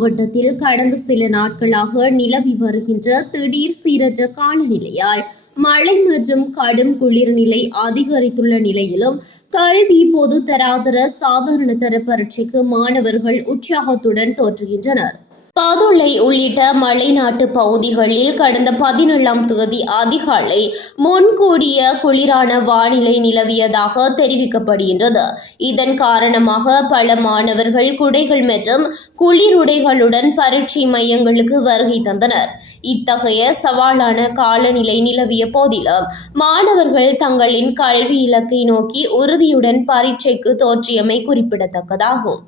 மாவட்டத்தில் கடந்த சில நாட்களாக நிலவி வருகின்ற திடீர் சீரற்ற காலநிலையால் மழை மற்றும் கடும் குளிர் நிலை அதிகரித்துள்ள நிலையிலும் கல்வி பொது தராதர சாதாரண தர பரீட்சைக்கு மாணவர்கள் உற்சாகத்துடன் தோற்றுகின்றனர். பதுளை உள்ளிட்ட மலைநாட்டு பகுதிகளில் கடந்த 17ஆம் தேதி அதிகாலை முன்கூடிய குளிரான வானிலை நிலவியதாக தெரிவிக்கப்படுகின்றது. இதன் காரணமாக பல மாணவர்கள் குடைகள் மற்றும் குளிருடைகளுடன் பரீட்சை மையங்களுக்கு வருகை தந்தனர். இத்தகைய சவாலான காலநிலை நிலவிய போதிலும் மாணவர்கள் தங்களின் கல்வி இலக்கை நோக்கி உறுதியுடன் பரீட்சைக்கு தோற்றியமை குறிப்பிடத்தக்கதாகும்.